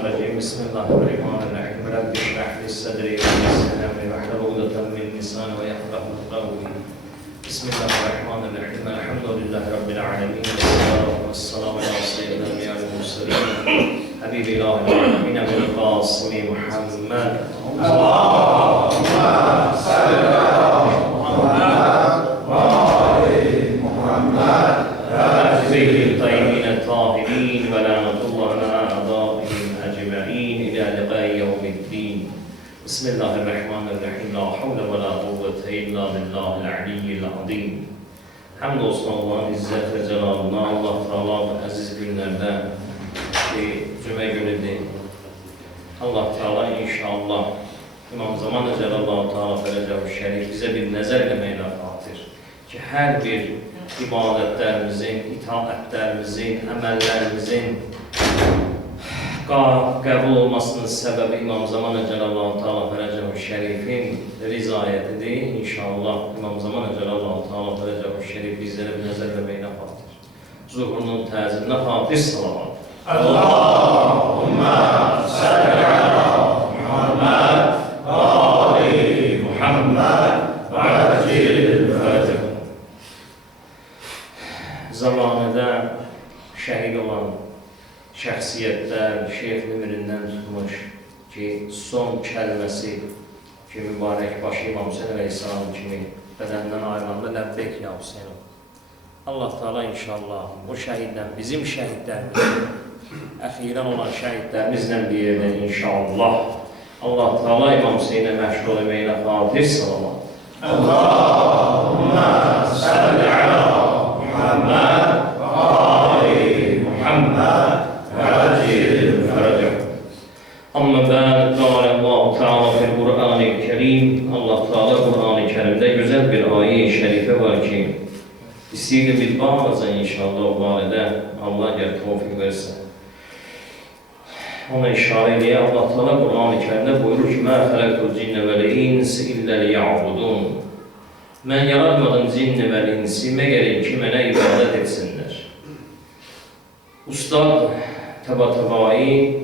الرجيم بسم الله الرحمن الرحيم رب اشرح لي صدري ويسر أمري واحلل عقدة من لساني ويفقهوا قولي بسم الله الرحمن الرحيم الحمد لله رب العالمين والصلاة والسلام على سيدنا الأنبياء والمرسلين حبيب الله العالمين أبي القاسم محمد اللهم صل على محمد وآل محمد وآله الطيبين الطاهرين ولعنة الله على أعدائهم أجمعين إلى لقاء يوم الدين بسم الله الرحمن الرحيم لا حول ولا قوة إلا بالله العلي العظيم Hamd olsun Allah'ın izzet ve celalına, Allah Teala bu aziz günlerde cümle günüdür. Allah Teala inşallah İmam Zaman Celallahu Teala Fərəcəhu Şərif bize bir nəzər eləməklə xatir ki, hər bir ibadətlərimizin, itaətlərimizin, əməllərimizin qəbul olmasının səbəbi İmam Zaman Celallahu Teala Fərəcəhu Şərifin rizayətidir. İnşallah İmam Zaman Celallahu Teala Fərəcəhu Şərif bizlərə bir nəzər eləməklə xatir. Zuhurunun təzirinə xatir salavat. Allahümme salli ala Muhammed ve Ali Muhammed ve acil fatiha. Zamanında şəhid olan şəxsiyyətlər şeyx ömründən tutmuş ki, son kəlməsi ki, mübarək başı İmam Hüseyin Əleyhisselam kimi bədəndən ayrılanda ləbbeyk ya Hüseyin. Allah Teala inşallah o şəhiddən, bizim şəhidlərimizlə, əxirən olan şəhidlərimizlə bir yerdə inşallah Allah Teala İmam Hüseyinə məşğul etməklə xatir salavat. Allahümme salli ala Muhammed ve Ali Muhammed ve acil fatiha. Amma bə'd qâle Allah Teala fil Kur'an-ı Kerim. Allah Teala Kur'an-ı Kerim'de güzel bir ayet-i şerife var ki istəyirəm bir bağlıca inşallah o barədə Allah gəl tevfik versin. Ona işarə edir. Allah Teala Kur'an-ı Kerim'de buyurur ki: "Mâ halaktul cinne vel insi illa liya'budun." Mən yaratmadım cinni və insi məgər ki mənə ibadət etsinlər. Ustad Təbatabai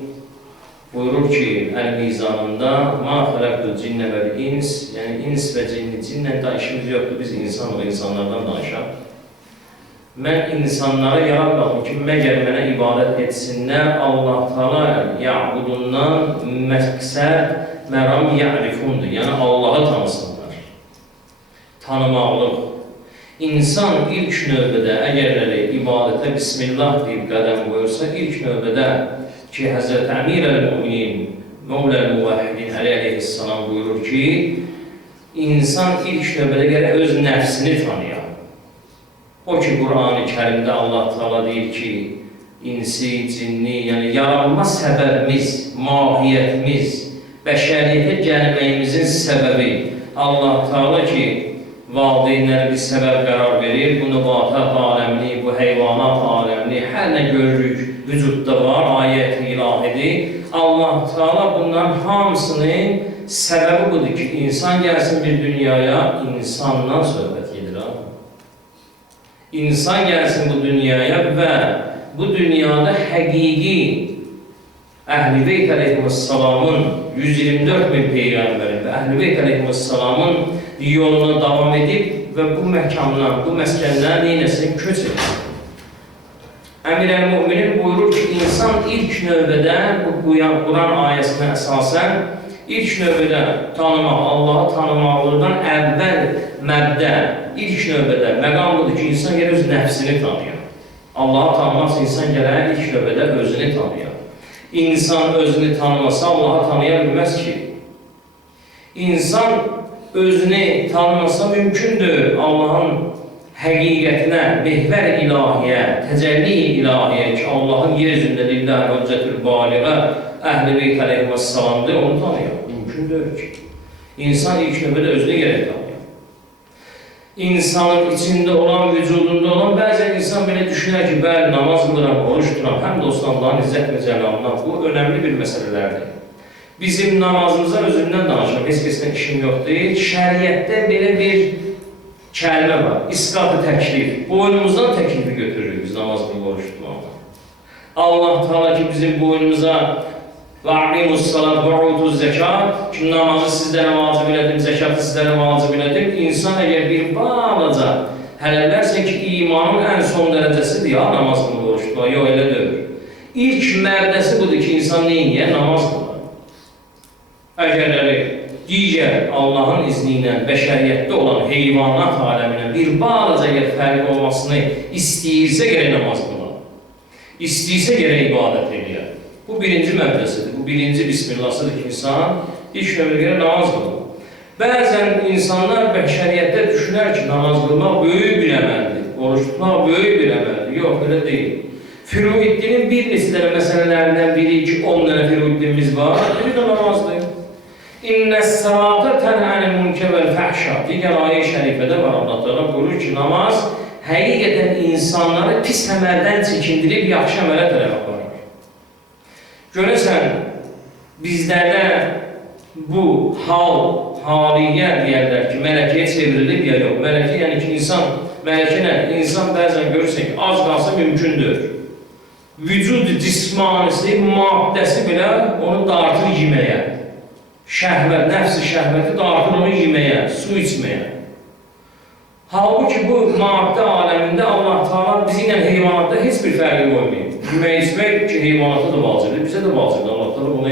buyurur ki, El-Mizanında "Mâ halaktul cinne vel ins", yəni ins və cinni, cinlə də işimiz yoxdur, biz insan və insanlardan danışaq. Mən insanları yaratmadım ki, məgər mənə ibadət etsinlər. Allah Teala ya'budundan məqsəd məram ya'rifundur, yəni Allahı tanısınlar. Tanımaqlıq. İnsan ilk növbədə əgər ibadətə Bismillah deyib qədəm qoyursa, ilk növbədə ki, Həzrət Əmir əl-Müminin, Mevləl-Muvahhidin əleyhissalam buyurur ki, insan ilk növbədə gərək öz nəfsini tanıyar. O ki, Qur'an-ı Kərimdə Allah Teala deyir ki, insi, cinni, yəni yaranma səbəbimiz, mahiyyətimiz, bəşəriyyətə gəlməyimizin səbəbi Allah Teala ki, valideynləri bir səbəb qərar verir, bu nübatət aləmini, bu heyvanat aləmini, hər nə görürük, vücudda var, ayət-i ilahidir. Allah Teala bunların hamısının səbəbi budur ki, insan gəlsin bir dünyaya, insandan söhbət gedir. İnsan gəlsin bu dünyaya və bu dünyada həqiqi Əhl-i Beyt əleyhissalamın 124 min peyğəmbərin və Əhl-i Beyt əleyhissalamın yoluna davam edib və bu məkandan, bu məskəndən neynəsin? Köç edir. Əmir əl-Müminin buyurur ki, insan ilk növbədə bu Quran ayəsinə əsasən ilk növbədə tanımaq, Allahı tanımaqlıqdan əvvəl məbdə, ilk növbədə məqam budur ki, insan gələ öz nəfsini tanıyır. Allahı tanımaz insan gələ ilk növbədə özünü tanıyır. İnsan özünü tanımasa Allahı tanıya bilməz ki. İnsan özünü tanımasa mümkündür Allahın həqiqətinə, mehvər ilahiyə, təcəlli ilahiyə ki, Allahın yeryüzündə lillahi hüccətül baliğə Əhl-i Beyt əleyhissalamdır, onu tanıyır. Mümkündür ki. İnsan ilk növbədə özünü gərək tanıyır. İnsanın içində olan, vücudunda olan, bəzən insan belə düşünər ki, bəli, namaz qılıram, oruç tuturam, həm də Allahın izzət və cəlalından. Bu, önəmli bir məsələlərdir. Bizim namazımıza özündən danışım, heç kəsdən işim yoxdur. Şəriətdə belə bir kəlmə var, isqat-ı təklif. Boynumuzdan təklifi götürürük biz namaz qılıb oruç tutmaqla. Allah Teala ki, bizim boynumuza Və aqimus salat və utuz zəkat ki, namazı sizlərə vacib elədim, zəkatı sizlərə vacib elədim. İnsan əgər bir balaca hələ bilərsən ki, imanın ən son dərəcəsidir ya, namaz qılıb oruç tutmaq, yox elə deyil. İlk mərdəsi budur ki, insan neyniyər? Namaz qılır. Əgərləri digər Allahın izni ilə bəşəriyyətdə olan heyvanat aləminə bir balaca fərq olmasını istəyirsə gərək namaz qılır. İstəyirsə gərək ibadət edir. Bu birinci məbdəsidir, bu birinci bismillahsıdır ki, insan ilk növbəyə namaz qılır. Bəzən insanlar bəşəriyyətdə düşünər ki, namaz qılmaq böyük bir əməldir, oruç tutmaq böyük bir əməldir. Yox, elə deyil. Firuiddinin bir neçə məsələlərindən biri ki, 10 dənə firuiddinimiz var, biri də namazdır. İnnəs-salata tənhənil münkər vəl-fəhşa. Digər ayə-i şərifədə var, Allah Teala buyurur ki, namaz həqiqətən insanları pis əməldən çəkindirib yaxşı əmələ tərəf aparır. Görəsən, bizlərdə bu haliyyə deyərlər ki, mələkəyə çevrilib ya yox. Mələkə, yəni ki, mələkə nədir? İnsan bəzən görürsən ki, az qalsa mümkündür. Vücud cismanisi, maddəsi belə onu dartır yeməyə. Şəhvət, nəfsi şəhvəti dartır onu yeməyə, su içməyə. Halbuki bu maddə aləmində Allah Teala bizi ilə heyvanatda heç bir fərqi qoymayıb. Yemək içmək ki, heyvanata da vacibdir, bizə də vacibdir. Allah Teala bunu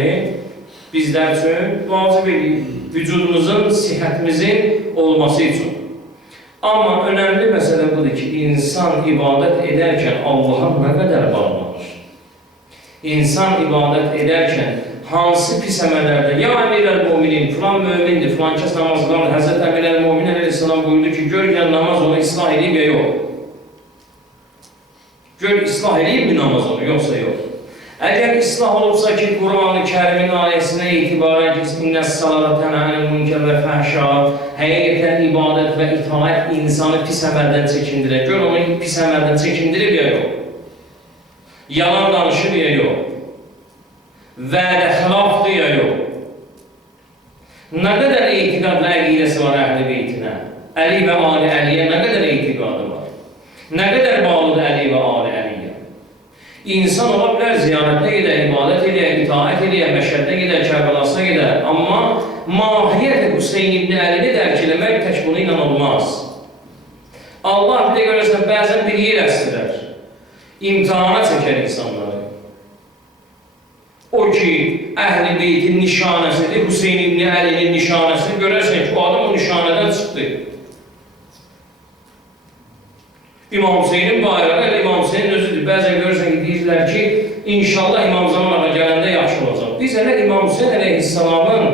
bizlər üçün vacib edir. Vücudumuzun, sihətimizin olması üçün. Amma önəmli məsələ budur ki, insan ibadət edərkən Allaha nə qədər bağlanır? İnsan ibadət edərkən hansı pis əməllərdə, ya əmir-əl-müminin, filan mömindir, filan kəs namaz qılanır, Həzrət əmir-əl-mümin əleyhissalam buyurdu ki, gör gələn namaz onu islah edib ya yox. Gör islah edib mi namaz onu, yoxsa yox. Əgər islah olubsa ki, Quran-ı Kərimin ayəsinə etibarən ki, İnnəs-salata tənhənil münkər vəl-fəhşa, həqiqətən ibadət və itaət insanı pis əməldən çəkindirək. Gör onu pis əməldən çəkindirib ya yox. Yalan danışır ya yox. Vədə xilafdır ya yox. Nə qədər etiqadlı əqidəsi var əhl-i beytinə? Əli və Ali Əliyə nə qədər etiqadı var? Nə qədər bağlıdır Əli və Ali Əliyə? İnsan ola bilər, ziyarətə gedər, ibadət edər, itaət edər, məşəddə gedər, Kərbəlasına gedər. Amma mahiyyət Hüseyin ibn Əlini dərk eləmək tək bunu ilə olmaz. Allah bir də görürsən, bəzən bir yer əstirər. İmtihana çəkər insanları. O ki, Əhl-i Beytin nişanəsidir, Hüseyin ibn Əlinin nişanəsidir, görərsən ki, o adam o nişanədən çıxdı. İmam Hüseynin bayrağı elə İmam Hüseynin özüdür. Bəzən görürsən ki, deyirlər ki, inşallah İmam Zaman ağa gələndə yaxşı olacaq. Biz elə İmam Hüseyin əleyhissalamın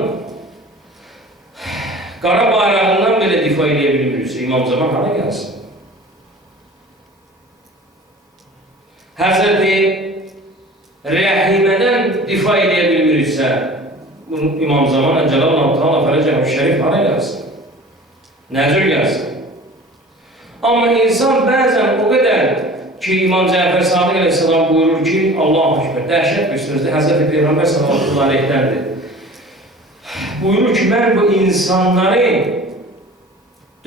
qara bayrağından belə difa edə bilmirsə, İmam Zaman hara gəlsin? Həzrəti Rəhimədən difa edə bilmirsə, İmam Zaman Cəlallahu Teala Fərəcəhu Şərif hara gəlsin? Nəcür gəlsin? Amma insan bəzən o qədər ki, İmam Cəfər Sadiq əleyhissalam buyurur ki, Allahu Ekber, dəhşət bir sözdür, Həzrəti Peyğəmbər sallallahu aleyhdəndir. Buyurur ki, mən bu insanları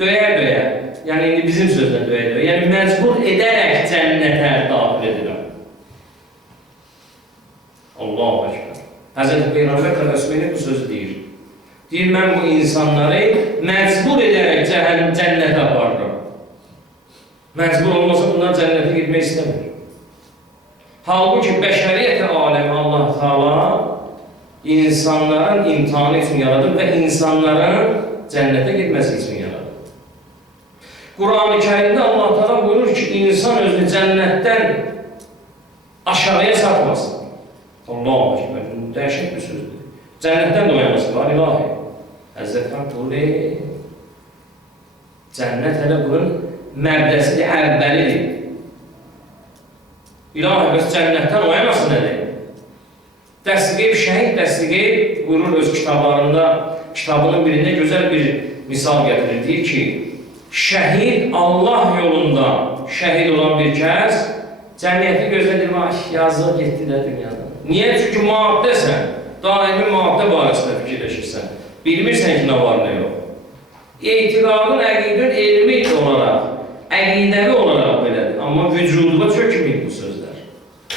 döyə-döyə, yəni indi bizim sözdən döyə-döyə, yəni məcbur edərək cənnətə daxil edirəm. Allahu Ekber. Həzrəti Peyğəmbər təvəssümünü bu sözü deyir. Deyir, mən bu insanları məcbur edərək cənnətə aparıram. Məcbur olmasa bundan cənnətə gitmək istəmir. Halbuki bəşəriyyət aləmi Allah Teala insanların imtihanı üçün yaradır və insanların cənnətə gitməsi üçün yaradır. Quran-ı Kərimdə Allah Teala buyurur ki, insan özünü cənnətdən aşağıya satmasın. Allahu Ekber, dəhşət bir sözdür. Cənnətdən də oyanması var, ilahi. Həzrətən buyurur, cənnət hələ bunun mərdəsidir, əvvəlidir. İlahi, bəs cənnətdən oyanası nədir? Dəsqeyb, şəhid dəsqeyb buyurur öz kitablarında, kitabının birində gözəl bir misal gətirir. Deyir ki, şəhid Allah yolunda şəhid olan bir kəs cəmiyyəti gözlədir, yazıq getdi də dünyada. Niyə? Çünki maddəsən, daimi maddə barəsində fikirləşirsən. Bilmirsən ki, nə var, nə yox. Etiqadın, əqidin elmi olaraq, əqidəvi olaraq belədir. Amma vücuduma çökməyib bu sözlər.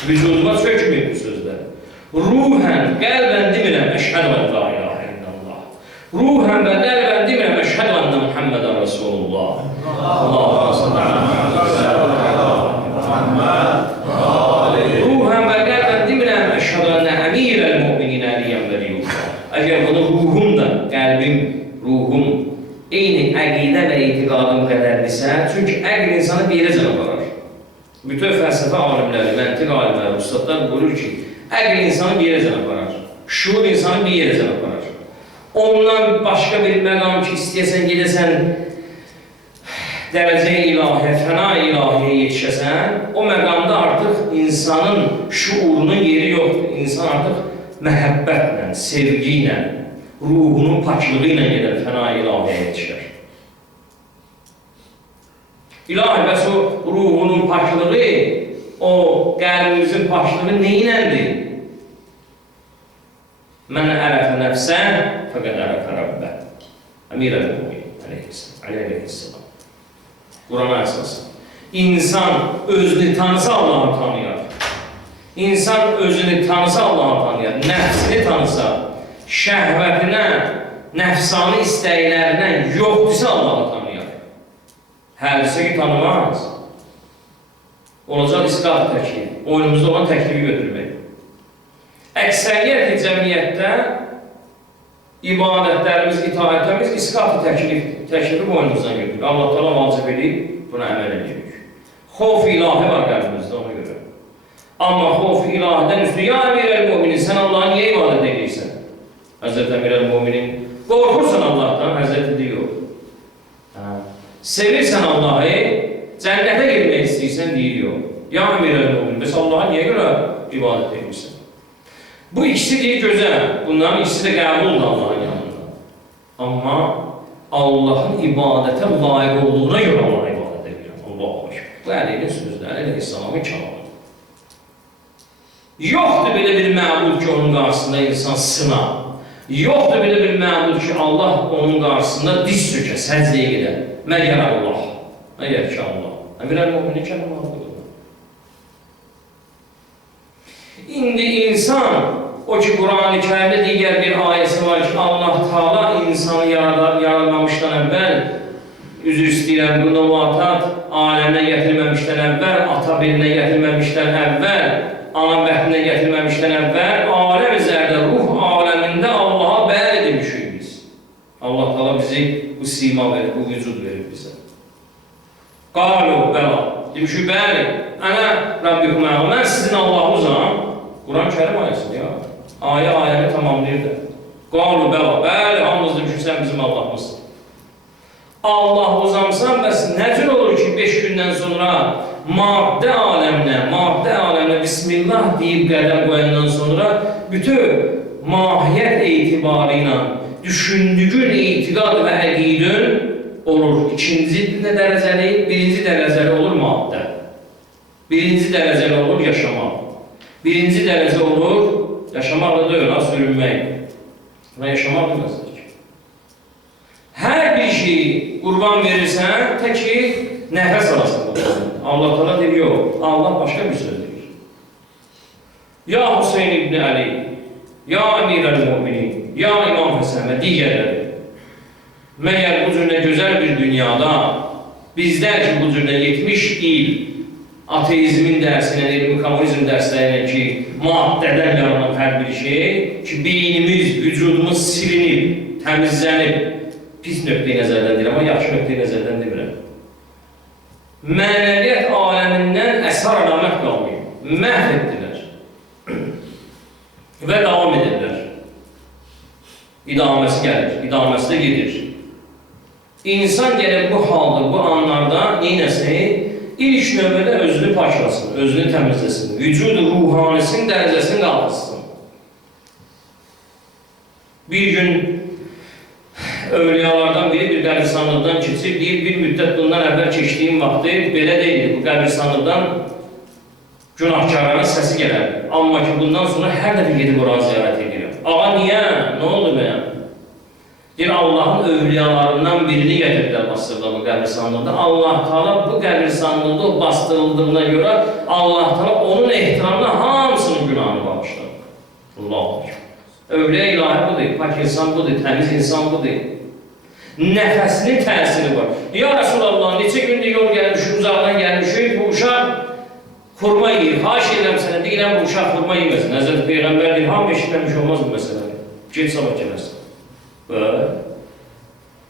Vücuduma çökməyib bu sözlər. Ruhən qəlbən demirəm, əşhədu ən la ilahə illallah. Ruhən və qəlbən demirəm, əşhədu ənə Muhammedən Rasulullah. Allah'a sallallahu ruhən və qəlbən demirəm, əşhədu ənə əmirəl müminə əliyəm və liyuqqa. Əgər bunu ruhum da, qəlbim, ruhum eyni əqidə və etiqadım qədərdirsə, çünki əql insanı bir yerə can aparar. Bütün fəlsəfə alimləri, məntiq alimləri, ustadlar buyurur ki, əql insanı bir yerə can aparar. Şuur insanı bir yerə can aparar. Ondan başqa bir məqam ki, istəyəsən, gedəsən, dərəcə-i ilahiyə, fəna ilahiyə yetişəsən, o məqamda artıq insanın şuurunun yeri yoxdur. İnsan artıq məhəbbətlə, sevgi ilə, ruhunun paklığı ilə gedər, fəna ilahiyə yetişər. İlahi, bəs o ruhunun paklığı, o qəlbimizin paklığı neyləndir? Mən ərəfə nəfsə, fəqəd ərəfə Rəbbə. Əmirəl-Mümin, aleyhisselam. Qurana əsasən. İnsan özünü tanısa Allah'ı tanıyar. İnsan özünü tanısa Allah'ı tanıyar. Nəfsini tanısa, şəhvətinə, nəfsani istəklərinə yoxdursa Allah'ı tanıyar. Hərbisə ki, tanımaz. Olacaq isqat təklif. Oyunumuzda olan təklifi götürmək. Əksəriyyət cəmiyyətdə ibadətlərimiz, itaətlərimiz isqat təklifi boynumuzdan götürür. Allah Teala vacib edib, buna əməl edirik. Xof ilahi var qəlbimizdə, ona görə. Amma xof ilahidən üstü, ya Əmirəl-Müminin, sən Allah'a niyə ibadət edirsən? Həzrət Əmirəl-Müminin, qorxursan Allah'tan, Həzrət deyir. Sevirsən Allah'ı, cənnətə girmək istəyirsən, deyir. Ya Əmirəl-Müminin, bəs Allah'a niyə görə ibadət edirsən? Bu ikisi deyir gözəl, bunların ikisi də qəbuldur Allah'ın yanında. Amma Allah'ın ibadətə layiq olduğuna görə Allah'a ibadət edirəm. Allah'a başım. Bu Əliyinin sözləri, Əleyhisselamın kəlamıdır. Yoxdur belə bir məbud ki, onun qarşısında insan sına. Yoxdur belə bir məbud ki, Allah onun qarşısında diz sökə, səcdəyə gedə. Məgər Allah. Məgər ki, Allah. Əmirəl-Müminin kəlamıdır. İndi insan, o ki Qur'an-ı Kərimdə digər bir ayəsi var ki, Allah Teala insanı yaratmamışdan əvvəl, üzr istəyirəm, bu novatat aləmə gətirməmişdən əvvəl, ata belinə gətirməmişdən əvvəl, ana bətninə gətirməmişdən əvvəl, aləm üzərdə, ruh aləmində Allaha bəyan edilmişik biz. Allah Teala bizi bu sima verir, bu vücud verir bizə. Qalu, bəla, demişik, bəli, ənə Rabbikum əğə, mən sizin Allahınızam. Quran-ı Kərim ayəsidir ya. Ayəni tamamlayır da. Qalu bəla, bəli, hamımız demişik, sən bizim Allahımızdır. Allah uzamsan, bəs nə cür olur ki, 5 gündən sonra maddə aləminə Bismillah deyib qədəm qoyandan sonra bütün mahiyyət etibarı ilə düşündüyün etiqad və əqidün olur. İkinci dərəcəli, birinci dərəcəli olur maddə. Birinci dərəcəli olur yaşamaq. Birinci dərəcə olur, yaşamaqla deyil, sürünmək. Buna yaşamaq deməsidir ki. Hər bir şeyi qurban verirsən, tək ki, nəfəs alasın qurban. Allah Teala deyir, yox, Allah başqa bir söz deyir. Ya Hüseyin ibn Əli, ya Əmirəl-Müminin, ya İmam Həsən və digərləri. Məgər bu cürlə gözəl bir dünyada, bizlər ki, bu cürlə 70 il ateizmin dərsinə, elmi kommunizm dərslərinə ki, maddədən yaranan hər bir şey ki, beynimiz, vücudumuz silinib, təmizlənib, pis nöqteyi nəzərdən deyil, amma yaxşı nöqteyi nəzərdən demirəm. Mənəviyyət aləmindən əsar əlamət qalmayıb, məhv etdilər və davam edirlər. İdaməsi gəlir, idaməsi də gedir. İnsan gəlib bu halda, bu anlarda neynəsin? İlk növbədə özünü paklasın, özünü təmizləsin, vücudu ruhanisinin dərəcəsini qalxısın. Bir gün övliyalardan biri bir qəbristanlıqdan keçir, deyir, bir müddət bundan əvvəl keçdiyim vaxtı belə deyildi, bu qəbristanlıqdan günahkarların səsi gələr. Amma ki, bundan sonra hər dəfə gedib oranı ziyarət edirəm. Ağa, niyə? Nə oldu bəyəm? Deyir, Allahın övliyalarından birini gətirdilər bastırdılar bu qəbristanlıqda. Allah Teala bu qəbristanlıqda o bastırıldığına görə Allah Teala onun ehtiramına hamısının günahını bağışladı. Allahu Ekber. Övliya ilahi budur, pak insan budur, təmiz insan budur. Nəfəsinin təsiri var. Ya Resulallah, neçə gündür yol gəlmişik, uzaqdan gəlmişik, bu uşaq xurma yiyir. Xahiş edirəm sənə, deyirəm bu uşaq xurma yeməsin. Həzrəti Peyğəmbər deyir, hamı eşitləmiş olmaz bu məsələni. Get sabah gələrsən. Və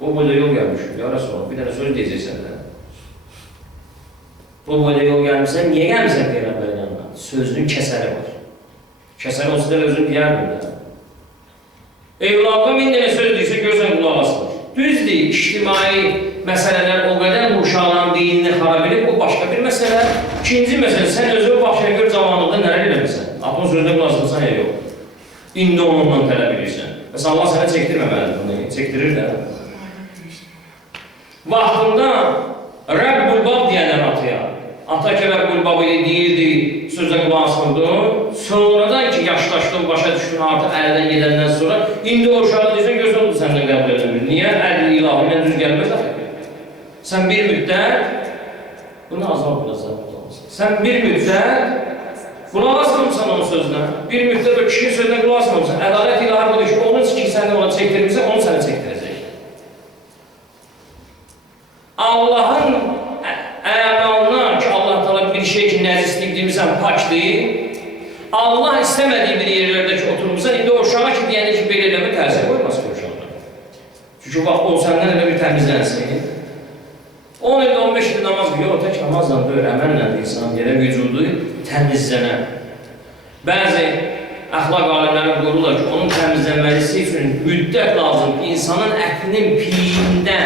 bu boyda yol gəlmişik. Ya Resulallah, bir dənə söz deyəcəksən də. Bu boyda yol gəlmişsən, niyə gəlmişsən Peyğəmbərin yanına? Sözünün kəsəri var. Kəsəri olsa da özün deyərdim də. Evladım indiyənə söz deyirsə, görsən qulaq asılır. Düzdür, ictimai məsələlər o qədər bu uşaqların beynini xarab edib, bu başqa bir məsələ. İkinci məsələ, sən özü o baxışına görə zamanlıqda nələr eləmirsən? Aklın sözünə qulaq asılırsan ya yox. İndi onunla tələb edirsən. Məsələn, Allah sənə çəkdirməməlidir bunu, çəkdirir də. Vaxtında Rəbbul Bab deyənlər atıya. Ata ki Rəbbul Bab deyirdi, sözə qulaq asıldı. Sonradan ki yaşlaşdın, başa düşdün, artıq əldən gedəndən sonra indi o uşağı deyirsən, göz oldu səndən qəbul edilir. Niyə? Ədli ilahi ilə düz gəlməz axı. Sən bir müddət, bunu azal qılacaq. Sən bir müddət qulaq asmamısan onun sözünə. Bir müddət o kişinin sözünə qulaq asmamısan. Ədalət ilahi budur ki, onun ki səni ona çəkdirmirsə, onu sənə çəkdirəcək. Allahın əmalına ki, Allah Teala bir şey ki, nəzislik demirsən, pakdır. Allah istəmədiyi bir yerlərdə ki, oturmuşsan, indi o uşağa ki, deyəndə ki, belə eləmə təsir qoymasın o uşaqda. Çünki vaxt o səndən elə bir təmizlənsin. 10 ildə, 15 ildə namaz qılıyor, o tək namazla deyir, əməllə insan yerə vücudu təmizlənər. Bəzi əxlaq alimləri buyururlar ki, onun təmizlənməsi üçün müddət lazımdır. İnsanın ətinin piyində,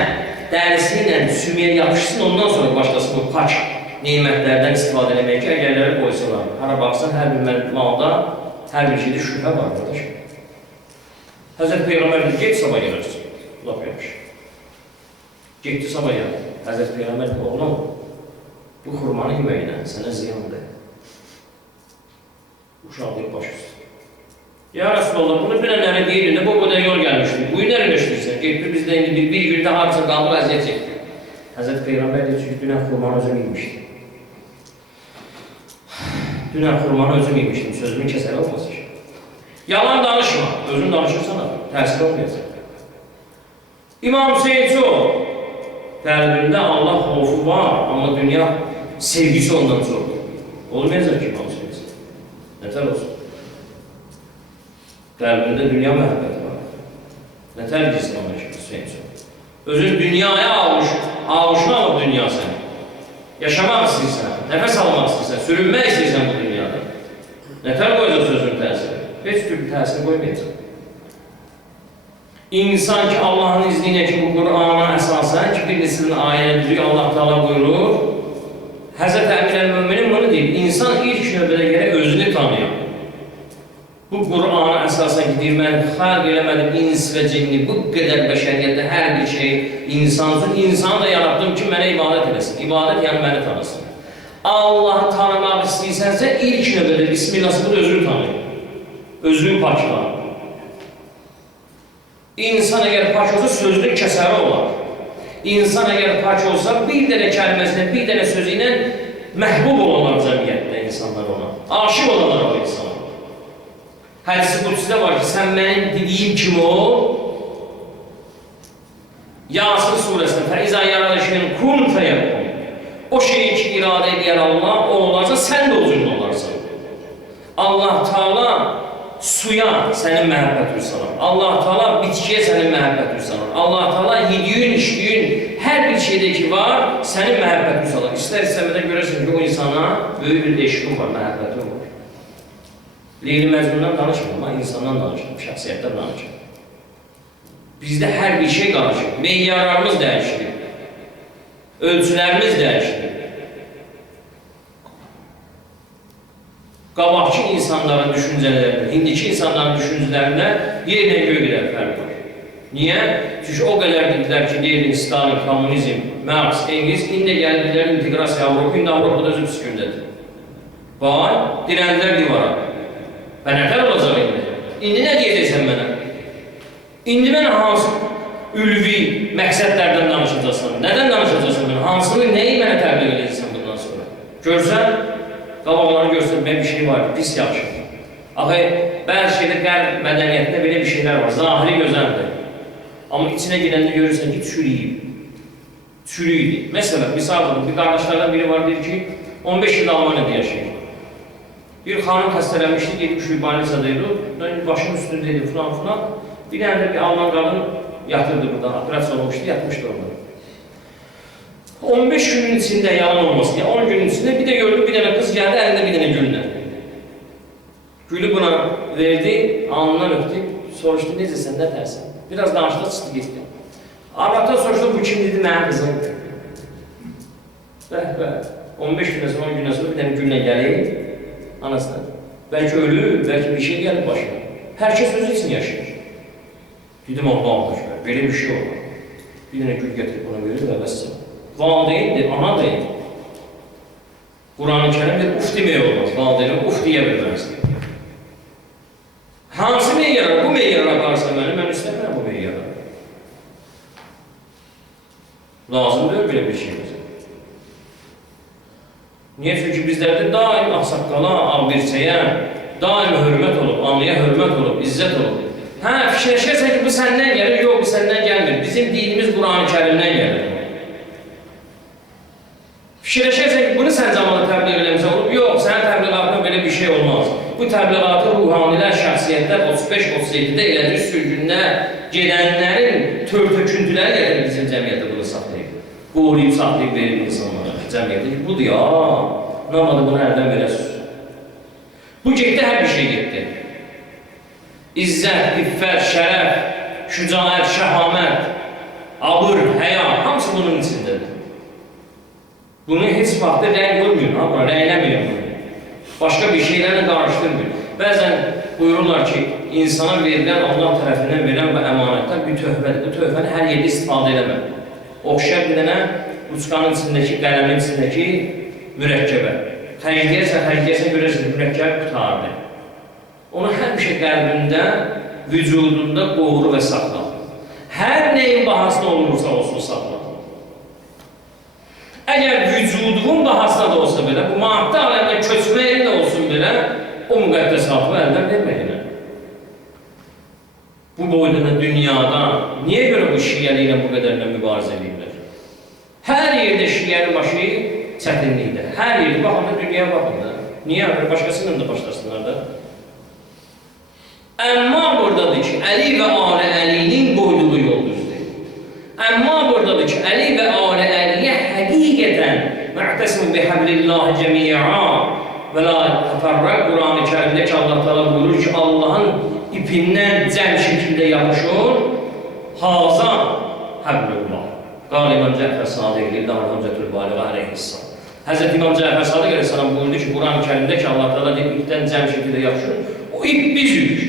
dərisi ilə sümüyə yapışsın, ondan sonra başlasın bu pak nemətlərdən istifadə eləmək ki, əgərləri qoysalar. Hara baxsan, hər bir malda, hər bir şeydə şübhə var, qardaş. Həzrət Peyğəmbər deyir, get sabah gələrsin. Laf yapmış. Getdi sabah gəlir. Həzrət Peyğəmbər deyir, oğlum, bu xurmanı yeməklə sənə ziyandır. Uşaq deyib baş üstü. Ya Resulallah, bunu bilənləri deyirdi, bu qədər yol gəlmişdir. Bu günlər eləşdirsən, getdi bizdə indi bir gündə harca qaldır, əziyyət çəkdi. Həzrət Peyğəmbər deyir, çünki dünən xurmanı özüm yemişdim. Dünən xurmanı özüm yemişdim, sözümün kəsəri olmasın ki. Yalan danışma, özün danışırsan da, təsir olmayacaq. İmam Hüseyin çox, qəlbində Allah xofu var, amma dünya sevgisi ondan çoxdur. Olmayacaq ki, İmam Hüseyin. Nətər olsun? Qəlbində dünya məhəbbəti var. Nətər gizli ona ki, Hüseyin çox. Özün dünyaya almışına alıb dünya səni. Yaşamaq istəyirsən, nəfəs almaq istəyirsən, sürünmək istəyirsən bu dünyada. Nətər qoyacaq sözün təsiri? Heç türlü təsir qoymayacaq. İnsan ki, Allahın izniyle ki, bu Qur'ana əsasən ki, bir nesilin ayəni düzük Allah Teala buyurur. Həzrət Əmir el-Müminin bunu deyir, insan ilk növbədə gələ özünü tanıyır. Bu Qur'ana əsasən ki, deyir, mən xalq eləmədim ins və cinni, bu qədər bəşəriyyətdə hər bir şey insan üçün, insanı da yarattım ki, mənə ibadət eləsin. İbadət yəni məni tanısın. Allah'ı tanımaq istəyirsənsə, ilk növbədə Bismillah'ı özünü tanıyır. Özünü paklar. İnsan əgər pak olsa, sözünün kəsəri olar. İnsan əgər pak olsa, bir dənə kəlməsilə, bir dənə sözü ilə məhbub olanlar cəmiyyətdə insanlar ona. Aşıq olanlar o insana. Hədisi qudüsdə var ki, sən mənim dediyim kimi ol. Yasin surəsində fəizə yaradışının kun fəyəkun. O şeyi ki, iradə edən Allah, o olarsa, sən də o cür olarsan. Allah Teala suya sənin məhəbbət salar. Allah Teala bitkiyə sənin məhəbbət salar. Allah Teala yediyin, içdiyin, hər bir şeydə ki var, sənin məhəbbət salar. İstər-istəmədə görərsən ki, o insana böyük bir eşqin var, məhəbbətin var. Leyli Məcnundan danışmıyorum, amma insandan danışıyorum, şəxsiyyətdən danışıyorum. Bizdə hər bir şey qarışır. Meyyarlarımız dəyişir. Ölçülərimiz dəyişir. Qabaqçı insanların düşüncələrində, indiki insanların düşüncələrində yerlə göy qədər fərq var. Niyə? Çünki o qədər dedilər ki, Lenin, Stalin, kommunizm, Marx, Engels, indi gəldilər inteqrasiya Avropa, indi Avropada özü püskürdədir. Vay, dirəndilər divara. Və nətər olacaq indi? İndi nə deyəcəksən mənə? İndi mən hansı ülvi məqsədlərdən danışacaqsan? Nədən danışacaqsan mənə? Hansını, nəyi mənə təbliğ edəcəksən bundan sonra? Görsən, qabaqlarını göstərməyə bir şey var, pis yaxşı. Axı, bəzi şeydə qərb mədəniyyətində belə bir şeylər var, zahiri gözəldir. Amma içinə girəndə görürsən ki, çürüyüb. Çürüyüdür. Məsələn, misal bir qardaşlardan biri var, deyir ki, 15 il Almaniyada yaşayır. Bir xanım xəstələnmişdi, getmiş bir balnisadaydı, başının üstündeydi filan. Bir dənə də bir Alman qadın yatırdı burada, operasiya olmuşdu, yatmışdı orada. 15 günün içində yalan olmasın, ya 10 günün içində bir də gördüm, bir dənə qız gəldi, əlində bir dənə güllə. Gülü buna verdi, alnından öpdü, soruşdu, necəsən, nə tərsən? Biraz danışdı, çıxdı, getdi. Arvaddan soruşdu, bu kim dedi, mənim qızım. Bəh, 15 gündən sonra, 10 gündən sonra bir dənə güllə gəlir anasına. Bəlkə ölür, bəlkə bir şey gəlib başına. Hər kəs özü için yaşayır. Dedim, Allah'ım, belə bir şey olur. Bir dənə gül gətirib buna verir və bəssən. Valideyindir, ana deyil. Quran-ı Kerim bir uf demək olmaz. Valideyinə uf deyə bilməzdir. Hansı meyyara? Bu meyyara aparsa mən istəmirəm bu meyyara. Lazımdır belə bir şey. Niyə? Çünki bizlərdə daim ağsaqqala, ağbirçəyə, daim hörmət olub, anlıya hörmət olub, izzət olub. Hə, fikirləşərsən ki, bu səndən gəlir, yox, bu səndən gəlmir. Bizim dinimiz Quran-ı Kerimdən gəlir. Fikirləşərsən ki, bunu sən zamanı təbliğ eləmişsən olub, yox, sənin təbliğatına belə bir şey olmaz. Bu təbliğatı ruhanilər, şəxsiyyətlər 35-37-də elədiyi sürgünlər, gedənlərin tör-töküntüləri gətirir bizim cəmiyyətdə bunu saxlayıb. Qoruyub, saxlayıb verir insanlara ki, cəmiyyətdə ki, budur ya, namadı bunu əldən verəsiz. Bu getdi, hər bir şey getdi. İzzət, iffət, şərəf, şücaət, şəhamət, abır, həya, hamısı bunun içindədir. Bunu heç vaxtda rəng vurmuyor, amma rəngləmiyor. Başqa bir şeylərlə qarışdırmıyor. Bəzən buyururlar ki, insana verilən, Allah tərəfindən verilən və əmanətlər bir töhbədir. Bu töhbəni hər yerdə istifadə eləmə. Oxşar bir dənə uçqanın içindəki, qələmin içindəki mürəkkəbə. Xərcləyərsə görərsiniz, mürəkkəb qutardır. Onu həmişə qəlbində, vücudunda qoğru və saxla. Hər nəyin bahasına olursa olsun saxla. Əgər vücudun bahasına da olsa belə, bu maddi aləmdə köçməyin də olsun belə, o müqəddəsatı əldən verməklə. Bu boyda dünyada niyə görə bu şiəliklə bu qədərlə mübarizə edirlər? Hər yerdə şiənin başı çətinlikdir. Hər yerdə, baxın da dünyaya baxın da. Niyə? Başqasıyla da başlasınlar da. Əmma buradadır ki, Əli və Ali Əlinin qoyduğu yol düzdür. Əmma buradadır ki, Əli və Ali Əliyə həqiqətən mə'təsimu bihəblillahi cəmi'a və la təfərrəq Quran-ı Kərimdə ki, Allah Teala buyurur ki, Allahın ipindən cəm şəkildə yapışın, haza həblullah. Qal İmam Cəfər Sadiq Lillahi Hüccətül Baligə əleyhissalam. Həzrət İmam Cəfər Sadiq əleyhissalam buyurdu ki, Quran-ı Kərimdə ki, Allah Teala deyib, ipdən cəm şəkildə yapışın, o ip bizik.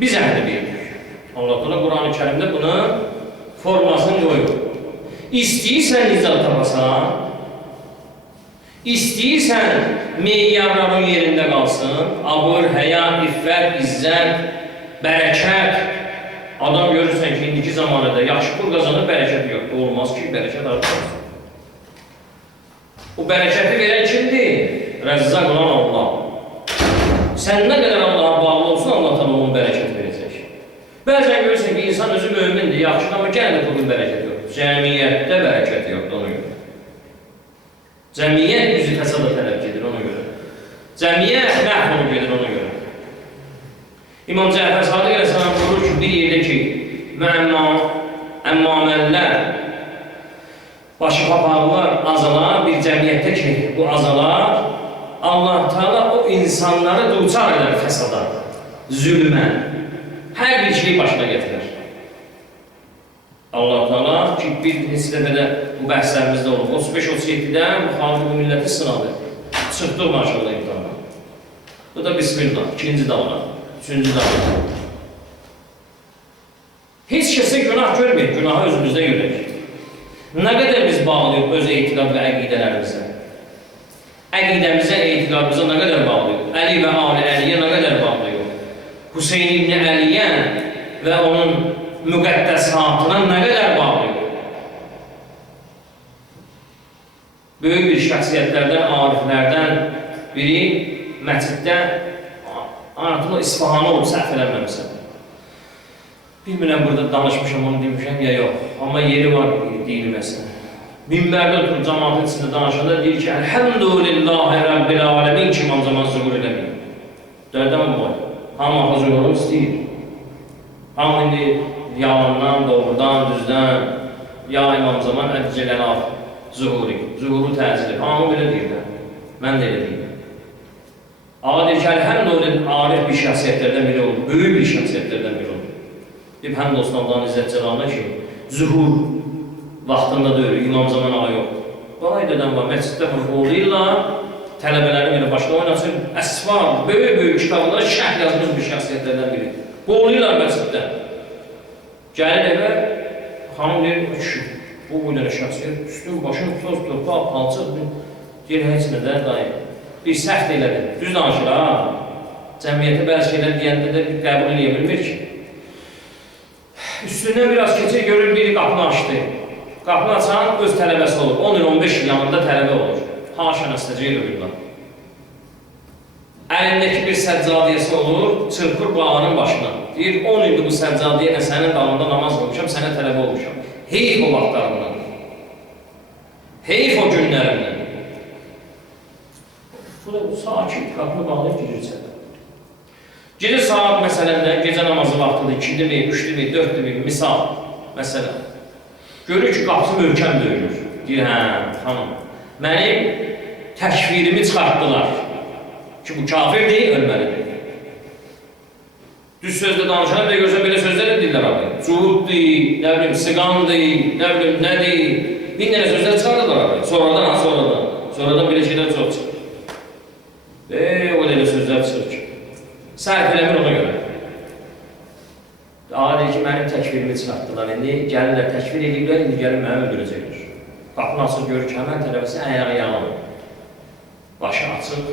Biz əhli veririk. Allah Teala Quran-ı Kərimdə buna formasını qoyur. İstəyirsən nicat tapasan, istəyirsən meyyarların yerində qalsın, abır, həya, iffət, izzət, bərəkət. Adam görürsən ki, indiki zamanədə yaxşı pul qazanır, bərəkət yoxdur. Olmaz ki, bərəkət artar. O bərəkəti verən kimdir? Rəzzaq olan Allah. Sən nə qədər Allaha bağlı olsun, Allah Teala onun bərəkət verəcək. Bəzən görürsən ki, insan özü mömindir, yaxşıdır, amma gəl də pulun bərəkəti yoxdur. Cəmiyyətdə bərəkəti yoxdur, ona görə. Cəmiyyət üzü fəsada tələb gedir, ona görə. Cəmiyyət məhv olub gedir, ona görə. İmam Cəfər Sadiq əleyhissalam buyurur ki, bir yerdə ki, əmmaməllər, başı paparlar, azalar, bir cəmiyyətdə ki, bu azalar Allah Teala o insanları duçar edər fəsada, zülmə, hər bir şeyi başına getirir. Allah Teala ki, bir neçə dəfədə bu bəhslərimizdə olub, 35-37-də müxalif bu milləti sınadı. Çıxdıq maşallah imtihana. Bu da Bismillah, ikinci dalga, üçüncü dalga. Heç kəsə günah görməyək, günahı özümüzdə görək. Nə qədər biz bağlıyıq öz etiqad və əqidələrimizə? Əqidəmizə, etiqadımıza nə qədər bağlıyıq? Əli və Ali Əliyə nə qədər bağlıyıq? Hüseyin İbni Əliyə və onun müqəddəsatına nə qədər bağlıyıq? Böyük bir şəxsiyyətlərdən, ariflərdən biri məsciddə Ayətullah İsfahani olub, səhv eləməmişəm. Bilmirəm, burada danışmışam, onu demişəm ya yox. Amma yeri var deyilməsin. Minbərdə oturub cəmaatın içində danışanda deyir ki, Elhamdülillahi Rabbil Alemin ki, İmam Zaman zuhur eləməyir. Dördən mi var? Hamı axı zuhuru istəyir. Hamı indi yalandan, doğrudan, düzdən, ya İmam Zaman ədcələnaf zuhuri, zuhuru təcili. Hamı belə deyirlər. Mən də elə deyirəm. Ağa deyir ki, Elhamdülillah arif bir şəxsiyyətlərdən biri olur, böyük bir şəxsiyyətlərdən biri olur. Deyib, həmd olsun Allah'ın İzzət Cəlalına ki, zuhur vaxtında da ölür, İmam Zaman ağa yoxdur. Vay dedəm var, məsciddə bunu qoğlayırlar, tələbələri belə başına oynasın, əsvar, böyük kitabında şərh yazmış bir şəxsiyyətlərdən biri. Qoğlayırlar məsciddə. Gəlir evə, xanım deyir, bu boylara şəxsiyyət, üstün, başın, toz, torpaq, palçıq, deyir, heç nə də dayı. Bir səhv elədir, düz danışır ha. Cəmiyyətə bəzi şeylər deyəndə də bir qəbul eləyə bilmir ki. Üstündən biraz keçir, görür, biri qapını açdı. Qapını açan öz tələbəsi olur. 10 il, 15 il yanında tələbə olur. Haşa nəstəcə billah. Əlindəki bir səccadiyəsi olur, çırpır bağının başına. Deyir, 10 ildir bu səccadiyyə sənin dalında namaz olmuşam, sənə tələbə olmuşam. Heyf o vaxtlarından. Heyf o günlərindən. Bu da sakit, qapını bağlayıb girir içədə. Gecə saat məsələndə, gecə namazı vaxtıdır, 2-dir, 3-dür, 4-dür, misal, məsələ. Görür ki, qapısı möhkəm döyülür. Deyir, hə, xanım, mənim təkfirimi çıxartdılar ki, bu kafirdir, ölməlidir. Düz sözlə danışan da görsən, belə sözlər edirlər abi. Cuhuddur, nə bilim, siqandır, nə bilim, nədir, bir nələ sözlər çıxardılar abi. Sonradan, sonradan belə şeylər çox çıxır. O elə sözlər çıxır ki, sərf eləmir ona görə. Ağa deyir ki, mənim təkfirimi çıxartdılar, indi gəlirlər, təkfir ediblər, indi gəlib məni öldürəcəkdir. Qapını açıq görür ki, həmən tələbəsi ayağı yalanır. Başı açıq,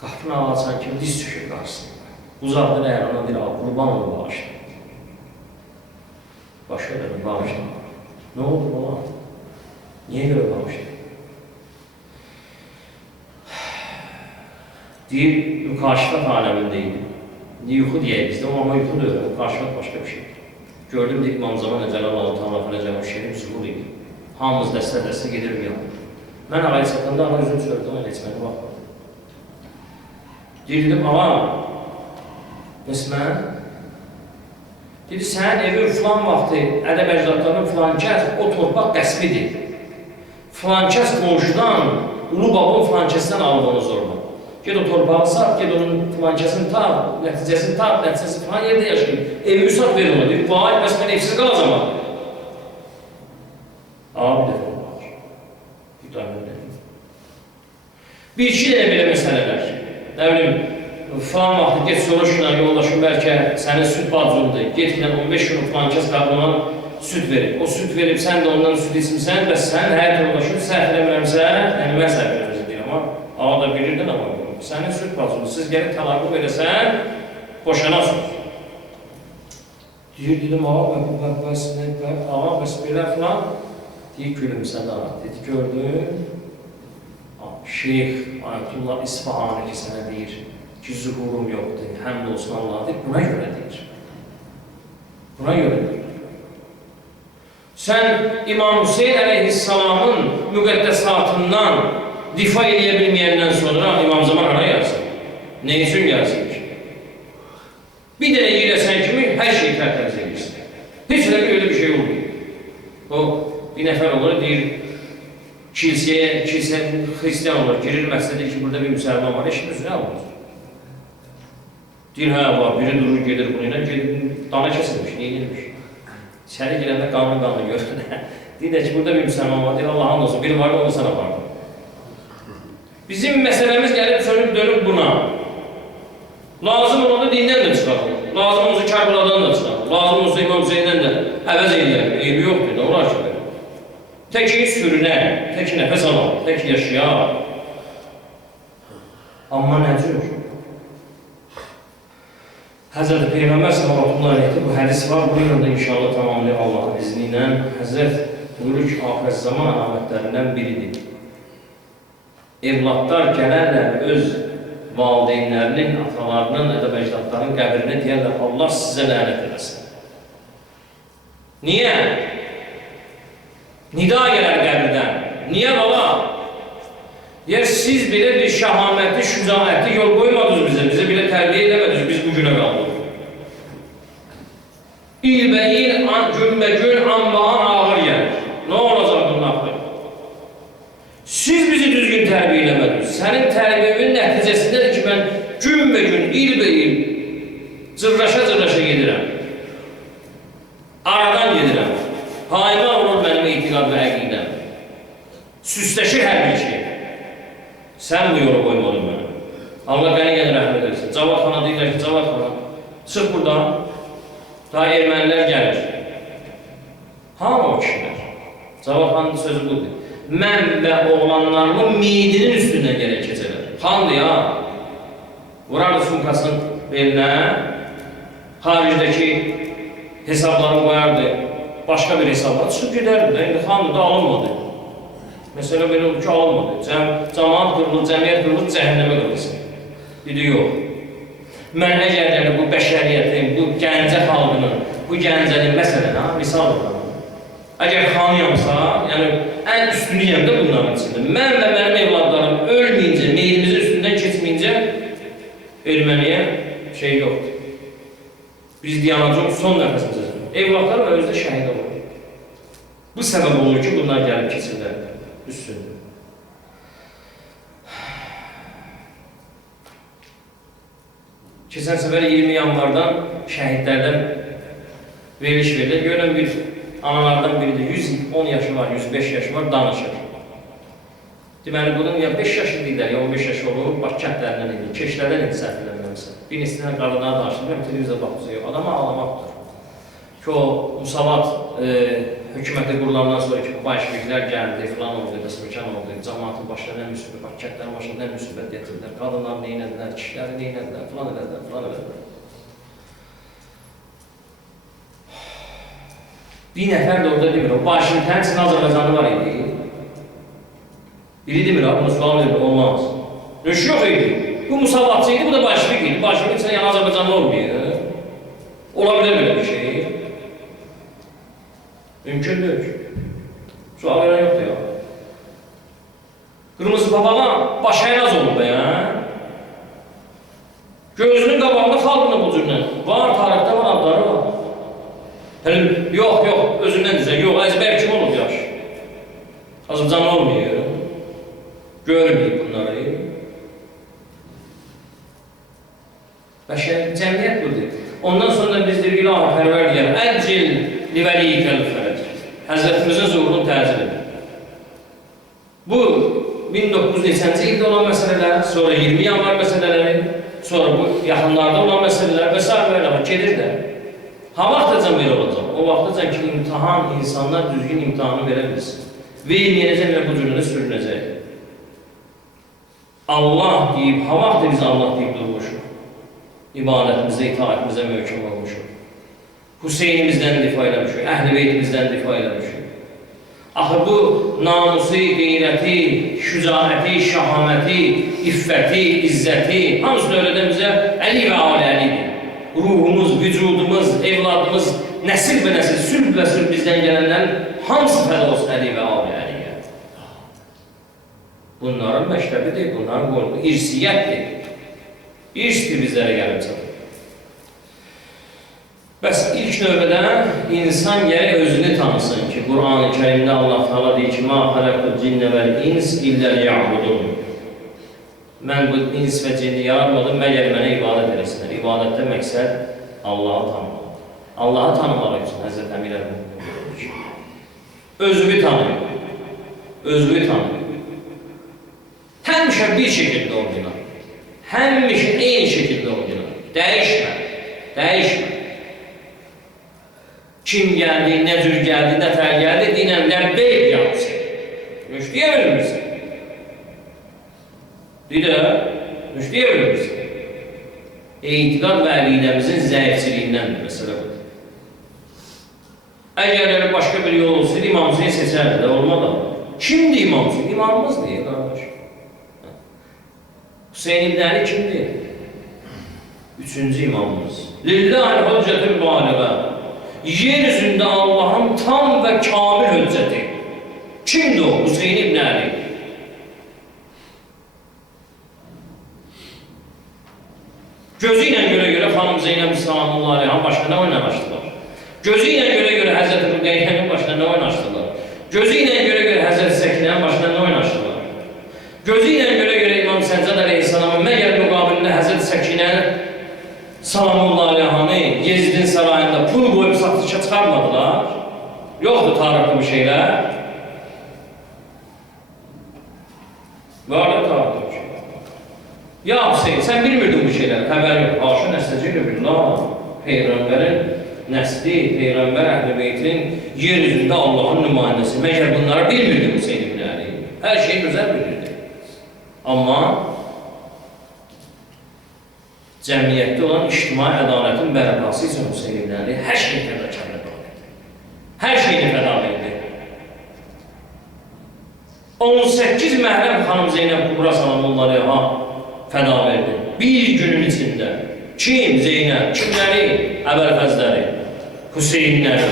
qapını açan kimi diz düşür qarşısında. Uzaqdır ayağından bir ağa, qurban onu bağışdır. Başı ödədir, bağışdır. Nə oldu baba? Niyə görə bağışdır? Deyir, mükaşifət aləmindeydi. Yuxu deyək bizdə, amma yuxu da öyle, mükaşifət başqa bir şeydir. Gördüm deyib, İmam Zaman Cəlallahu Teala Fələcəmu Şerif zuhur idi. Hamımız dəstə gedir bir yana. Mən ağayı satanda ağa üzüm çördüm, elə içməni baxmadım. Deyir, dedim, ağa, Məsmən, dedi, sənin evin filan vaxtı, ədəb əcdadlarının filan kəs, o torpaq qəsbidir. Filan kəs qonşudan, ulu babın filan kəsdən alıb onu zorla. Ged o torpağı sat, ged onun filan kəsini tap, nəticəsini tap, nəticəsi filan yerdə yaşayın. Evi sat verir ona, deyir, vay, bəs mən evsiz qalacam. Abi də var. Bir-iki də belə məsələlər. Nə bilim, falan vaxtı get soruşla yoldaşım bəlkə sənin süt bacındır. Get ilə 15 gün falan kəs qabına süt verib. O süt verib, sən də ondan süt içmirsən, bəs sən həyat yoldaşın səhv eləmirəmsə, yəni mən səhv eləmirəm deyir, amma ağa da bilirdin amma sənin süt bacındır. Siz gəlib təlaqı verəsən, boşanasın. Deyir, dedim, ağa, bəs belə falan. Deyir, gülümsədə ağa. Dedi, gördün, Şeyx Ayətullah İsfahani ki, sənə deyir ki, zuhurum yoxdur, həmd olsun Allah deyir, buna görə deyir. Buna görə deyir. Sən İmam Hüseyin əleyhissalamın müqəddəsatından difa eləyə bilməyəndən sonra İmam Zaman hara gəlsin? Ne üçün gəlsin ki? Bir dənə yeləsən kimi hər şeyi tərtəmiz edirsin. Heç elə öyle bir şey olmuyor. O, bir nəfər olur, deyir, kilsəyə Hristiyan olur, girir məsələdir ki, burada bir müsəlman var, eşitmiş nə olur? Deyir, hə var, biri durur, gedir bununla, dana kəsilmiş, niyə gelmiş? İçəri girəndə qanlı görür. Deyir ki, burada bir müsəlman var, deyir, Allah'ın olsun, biri var da onu sana var. Bizim məsələmiz gəlib, sönüb, dönüb buna. Lazım olanda dindən də çıxarır, lazım olsa Kərbaladan da çıxarır, lazım olsa İmam Hüseyndən də əvəz edirlər, eybi yoxdur, da olar ki, tək sürünə, tək nəfəs alan, tək yaşayan. Amma nə cür? Həzrət Peyğəmbər sallallahu aleyhi bu hədis var, bu yolda inşallah tamamlayır Allah'ın izni ilə. Həzrət buyurur ki, axir zaman əlamətlərindən biridir. Evlatlar gələrlər öz valideynlərinin, atalarının, ədəb-əcdadlarının qəbrinə deyərlər, Allah sizə lənət eləsin. Niyə? Nida gələr qəbirdən. Niyə bala? Deyər, siz belə bir şəhaməti, şücaəti yol qoymadınız bizə belə tərbiyə edəmədiniz, biz bu günə qaldıq. İlbə-il, günbə-gün, anbağan ağır gəlir. Nə olacaq bunun haqqı? Siz bizi düzgün tərbiyə eləmədiniz. Sənin tərbiyenin nəticəsindədir ki, mən günbə-gün, ilbə-il cırraşa-cırraşa gedirəm. Aradan gedirəm. Haymə olur mənim etiqad və əqidəm. Süsləşir hər bir şey. Sən bu yolu qoymadın mənə. Allah qəni gəlin rəhmət etsin. Cavadxana deyirlər ki, Cavadxana, çıx buradan. Daha ermənilər gəlir. Hamı o kişilər. Cavadxanın sözü budur. Mən və oğlanlarımın meydinin üstündən gələk keçələr. Xandır ya. Vurardı sumkasının belinə, xaricdəki hesabları qoyardı, başqa bir hesablar çıxıb gedərdi də. İndi xandır da alınmadı. Məsələ belə oldu ki, alınmadı. Cəmaat qırılır, cəmiyyət qırılır, cəhənnəmə qırılsın. Dedi, yox. Mən əgər bu bəşəriyyətin, bu gəncə xalqının, bu gəncənin məsələn, misal olur. Əgər xanıyamsa, yəni ən üstünlüyəm də bunların içində. Mən və mənim evladlarım ölməyincə, meydimizin üstündən keçməyincə erməniyə şey yoxdur. Biz dayanacaq son nəfəsimizə. Evladlar və özdə şəhid olur. Bu səbəb olur ki, bunlar gəlib keçirlər üstündə. Keçən səfər 20 yanvardan şəhidlərdən veriliş verilir. Görən bir analardan biridir, 110 yaşı var, 105 yaşı var, danışır. Deməli, bunun ya 5 yaşı deyirlər, ya 15 yaşı olur, baş kəndlərindən edir, keşlərdən edir səhvlərləmirsə. Bir nesinə qadınlara danışır, mən televizdə baxmışsa yox, adama ağlamaqdır. Ki o musavat hökuməti qurulandan sonra ki, başlıqlar gəldi, filan oldu, dəsməkan oldu, cəmaatın başına nə müsibət, baş kəndlərin başına nə müsibət getirdilər, qadınlar neynədilər, kişiləri neynədilər, filan elədilər, filan elədilər. Bir nəfər də orada demir, o başını təmsin Azərbaycanlı var idi. Biri demir, bunu sual verir, olmaz. Nöş yox idi. Bu musavatçı idi, bu da başlık idi. Başlık içində yəni Azərbaycanlı olmuyor. Ola bilər belə bir şey. Mümkündür. Sual verən yoxdur ya. Qırmızı papağan baş əynaz olub be ya. Gözünün qabağında xalqını bu cürlə. Var, tarixdə var, adları var. Yox, özündən dizək, yox, əzbər kim olub yaş? Azərbaycanlı olmuyor. Görməyib bunları. Bəşər, cəmiyyət budur. Ondan sonra biz deyirik, ilahi pərverdigər, əccil livəliyikəl fərəc. Həzrətimizin zuhurunu təzir edir. Bu, 1900-ci ildə olan məsələlər, sonra 20 yanvar məsələləri, sonra bu yaxınlarda olan məsələlər və s. gedir də. Ha vaxtacan belə olacaq? O vaxtacan ki, imtihan, insanlar düzgün imtihanı verə bilsin. Verməyəcək və bu cürünə sürünəcək. Allah deyib, ha vaxtı biz Allah deyib durmuşuq. İbadətimizdə, itaətimizdə möhkəm olmuşuq. Hüseynimizdən difa eləmişik, əhl-i beytimizdən difa eləmişik. Axı bu namusu, qeyrəti, şücaəti, şahaməti, iffəti, izzəti, hamısını öyrədən bizə Əli və Ali Əlidir. Ruhumuz, vücudumuz, evladımız, nəsil və nəsil, sülb və sülb bizdən gələnlərin hamısı fəda olsun Əli və Ali Əliyə. Bunların məktəbidir, bunların qoyulduğu irsiyyətdir. İrsdir bizlərə gəlib çatır. Bəs ilk növbədə insan gərək özünü tanısın ki, Qur'an-ı Kərimdə Allah Teala deyir ki, مَا خَلَقْتُ الْجِنَّ وَالْاِنْسِ اِلَّا لِيَعْبُدُونَ. Mən bu ins və cinni yaratmadım, məgər mənə ibadət eləsinlər. İbadətdə məqsəd Allah'ı tanımaq. Allah'ı tanımaq üçün Həzrət Əmir Əl-Müminin özünü tanıyır. Özünü tanıyır. Həmişə bir şəkildə oynayır. Həmişə eyni şəkildə oynayır. Dəyişmə. Dəyişmə. Kim gəldi, nə cür gəldi, nə fər gəldi, dinən ləbbeyk yapsın. Müştiyə bilmirsən. Deyirə, müştiyə bilmirsən. Etiqad və əqidəmizin zəifçiliyindəndir, məsələ budur. Əgər başqa bir yol olsaydı, İmam Hüseyin seçərdi də, olmadı. Kimdir İmam Hüseyin? İmamımız deyil, qardaş. Hüseyin İbn Əli kimdir? Üçüncü imamımız. Lillahi hüccetül baligə. Yeryüzündə Allah'ın tam ve kamil hücceti. Kimdir o? Hüseyin İbn Əli. Gözü ilə görə Xanım Zeynəb sallallahu aleyhi başına nə oynamışdılar? Gözü ilə görə Həzrəti Rüqeyyənin başına nə oynamışdılar? Gözü ilə görə Həzrəti Səkinənin başına nə oynamışdılar? Gözü ilə görə İmam Səccad aleyhisselamın məgər müqabilində Həzrəti Səkinə sallallahu aleyhi Yezidin sarayında pul qoyub satışa çıxarmadılar. Yoxdur tarixli bu şeylər. Vardı tarixli bu şeylər. Ya Hüseyin, sen bilmirdin bu şeyləri, xəbər yox. Haşa nəsəcələ billah, Peyğəmbərin nəsli, Peyğəmbər Əhl-i Beytin yeryüzündə Allah'ın nümayəndəsi. Məgər bunları bilmirdin Hüseyin İbn Əli. Hər şeyi gözəl bilirdi. Amma cəmiyyətdə olan ictimai ədalətin bərpası üçün Hüseyin İbn Əli hər şeyi fədakarlıq edirdi. Hər şeyini fəda edirdi. 18 məhrəm Xanım Zeynəb Kubra sallallahu aleyhi fəda verdi. Bir günün içində. Kim? Zeynəb. Kimləri? Əbəlfəzləri. Hüseynləri.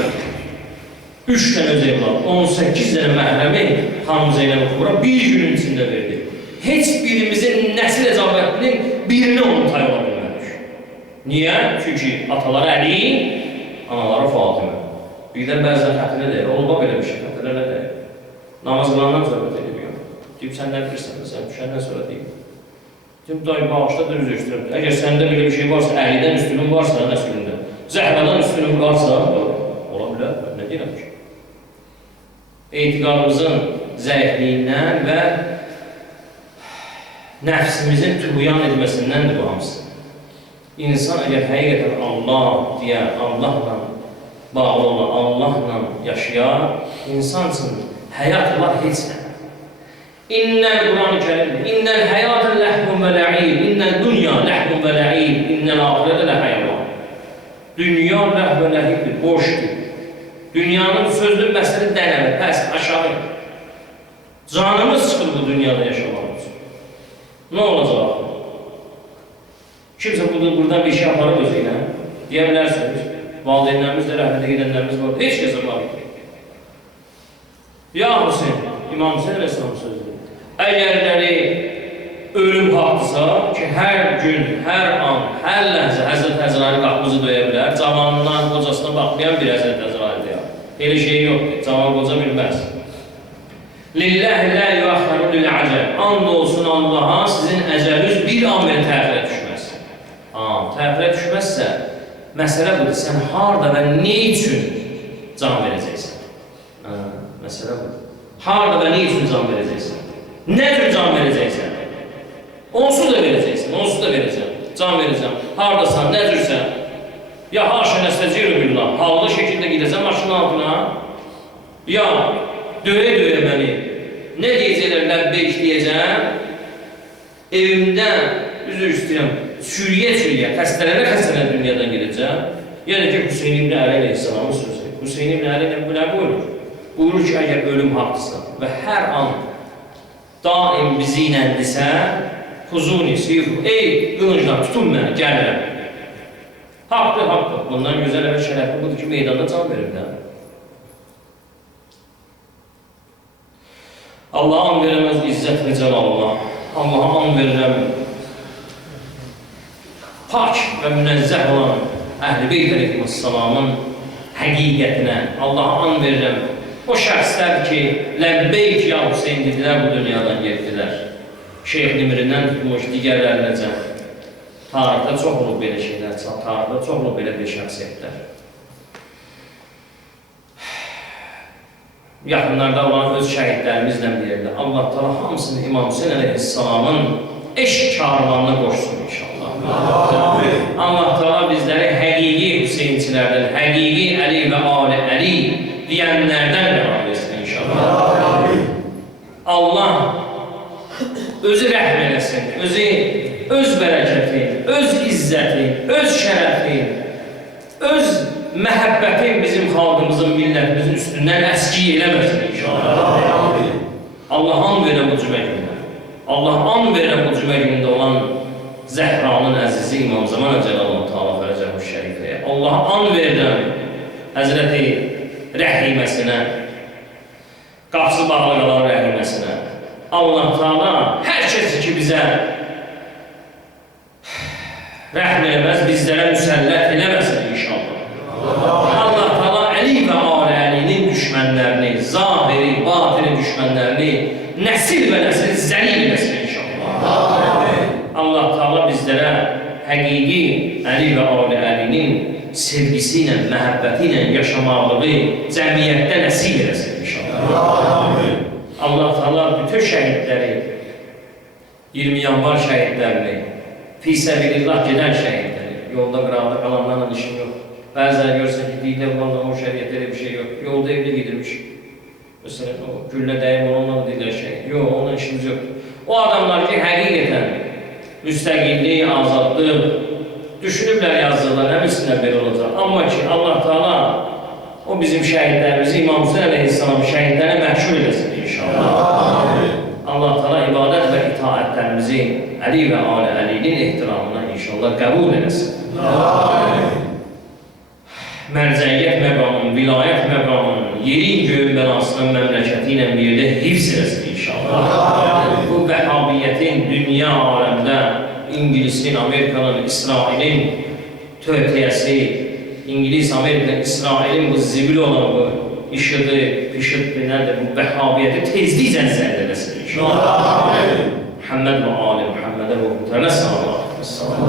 3 dənə öz evladı. 18 dənə məhrəmi Xanım Zeynəb Kubra bir günün içində verdi. Heç birimizin nəsil əcabətinin birini onu tay ola bilməmiş. Niyə? Çünki ataları Əli, anaları Fatimə. Birdən bəzən xətinə deyir. Olma belə bir şey. Xətinə deyir. Namaz qılandan sonra deyir. Deyib, sən nə bilirsən? Sən düşəndən sonra deyib. Deyib, dayı bağışda da üzr istəyirəm. Əgər səndə belə bir şey varsa, Əlidən üstünün varsa, nəslində, Zəhradan üstünün varsa, ola bilər, nə deyirəm ki? Etiqadımızın zəifliyindən və nəfsimizin tüğyan edməsindəndir bu hamısı. İnsan əgər həqiqətən Allah deyə, Allahla bağlı olan, Allahla yaşayar, insan üçün həyat var heç nə. İnnəl Quran-ı Kərimdir. İnnəl həyatı ləhvun və lə'ib. İnnəl dünya ləhvun və lə'ib. İnnəl ahirədə ləhəyvan. Dünya ləhv və ləhibdir, boşdur. Dünyanın sözlü məsələ dənəli, pəs, aşağı. Canımız çıxır bu dünyada yaşamaq üçün. Nə olacaq? Kimsə buradan bir şey aparır özü ilə. Deyə bilərsiniz. Valideynlərimiz də rəhmətə gedənlərimiz var. Heç kəsə var. Ya Hüseyin, İmam Hüseyin Aleyhisselam sözü. Əgərləri ölüm haqdırsa ki, hər gün, hər an, hər ləhzə Həzrət Əzrail qapımızı döyə bilər, cavanından, qocasına baxmayan bir Həzrət Əzraildir ya. Elə şey yoxdur, cavan qoca bilməz. Lilləhi lə yuəxəru lil'əcəl. And olsun Allaha, sizin əcəliniz bir an belə təxirə düşməz. Təxirə düşməzsə, məsələ budur, sən harada və ne üçün can verəcəksən? Məsələ budur. Harada və ne üçün can verəcəksən? Nə tür can verəcəksən? Onsuz da verəcəksən, onsuz da verəcəksən. Can verəcəksən. Haradasan, nə türsən? Ya haşə nəstəciru billah. Hallı şəkildə gidəsən maşının altına. Ya döyə məni. Nə deyəcəklər, ləbbeyk deyəcəm. Evimdə, üzr istəyirəm, sürüyə, xəstələrə dünyadan gedəcəm. Yəni ki, Hüseyin İbn Əli Aleyhisselamın sözü. Hüseyin İbn Əli nə buyurur? Buyurur ki, əgər ölüm haqdırsa və hər an daim bizi iləndirsə, huzuni, siyruhu, ey qılınclar, tutun mənə, gəlirəm. Haqdır. Bundan gözəl və şərəfli budur ki, meydanda can verir. Allah'a an verəməz izzət və cəlallah. Allah'a an verirəm pak və münəzzəh olan Əhl-i Beyt Əleyhisselamın həqiqətinə. Allah'a an verirəm o şəxslər ki, ləbbeyk ya Hüseyin dedilər, bu dünyadan getdilər. Şeyh Nimrindən tutmuş digərlərinəcə. Tarixdə çox olub belə şeylər, tarixdə çox olub belə bir şəxsiyyətlər. Yaxınlarda olan öz şəhidlərimizlə deyirlər. Allah Teala hamısını İmam Hüseyin Əleyhisselamın eşq karvanına qoşsun inşallah. Allah Teala bizləri həqiqi Hüseyinçilərdən, həqiqi Əli və Ali Əli deyənlərdən qərar etsin inşallah. Allah özü rəhm eləsin, öz bərəkətin, öz izzətin, öz şərəfin, öz məhəbbətin bizim xalqımızın, millətimizin üstündən əski eləməsin inşallah. Allah'ın verə bu cümə günlər. Allah an verirəm bu cümə günündə olan Zəhranın əzizi İmam Zaman Cəlallahu Teala Fərəcəhu Şərifəyə. Allah an verirəm Həzrəti Rəhiməsinə, qapısı bağlı qalan Rəhiməsinə. Allah Teala hər kəsi ki bizə rəhm eləməz, bizlərə müsəllət eləməsin inşallah. Allah Teala Əli və Ali Əlinin düşmənlərini, zahiri, batini düşmənlərini nəsil və nəsil zəlil eləsin inşallah. Allah Teala bizlərə həqiqi Əli və Ali Əlinin sevgisi ilə, məhəbbəti ilə yaşamaqlığı cəmiyyətdə nəsib eləsin inşallah. Allah Teala bütün şəhidləri, 20 yanvar şəhidlərini, fisəbilillah gedən şəhidləri, yolda qıraqda qalanlarla işim yox. Bəzən görürsən ki, deyirlər, o şəriyyətdə bir şey yox. Yolda evli gedirmiş. Məsələn, o güllə dəyim onunla deyirlər şəhid. Yox, onunla işimiz yoxdur. O adamlar ki, həqiqətən müstəqillik, azadlıq, düşünüblər, yazdılar, nə bilsinlər belə olacaq. Amma ki, Allah Teala o bizim şəhidlərimizi, İmam Hüseyin əleyhissalam şəhidlərinə məhşur eləsin inşallah. Allah Teala ibadət və itaətlərimizi Əli və Ali Əlinin ehtiramına inşallah qəbul eləsin. Mərcəiyyət məqamının, vilayət məqamının, yerin göyün bəlasının məmləkəti ilə bir yerdə hifz eləsin inşallah. Bu vəhhabiyyətin dünya aləmdə İngilisin, Amerikanın, İsrailin töhtiyəsi, İngiliz, Amerika, İsrailin bu zibil olan bu işıdı, pişirdi, nədir, bu vəhhabiyyəti tezliklə zərd eləsin inşallah. Muhammed və Ali Muhammedə və Hütələ sallallahu aleyhi ve sellem.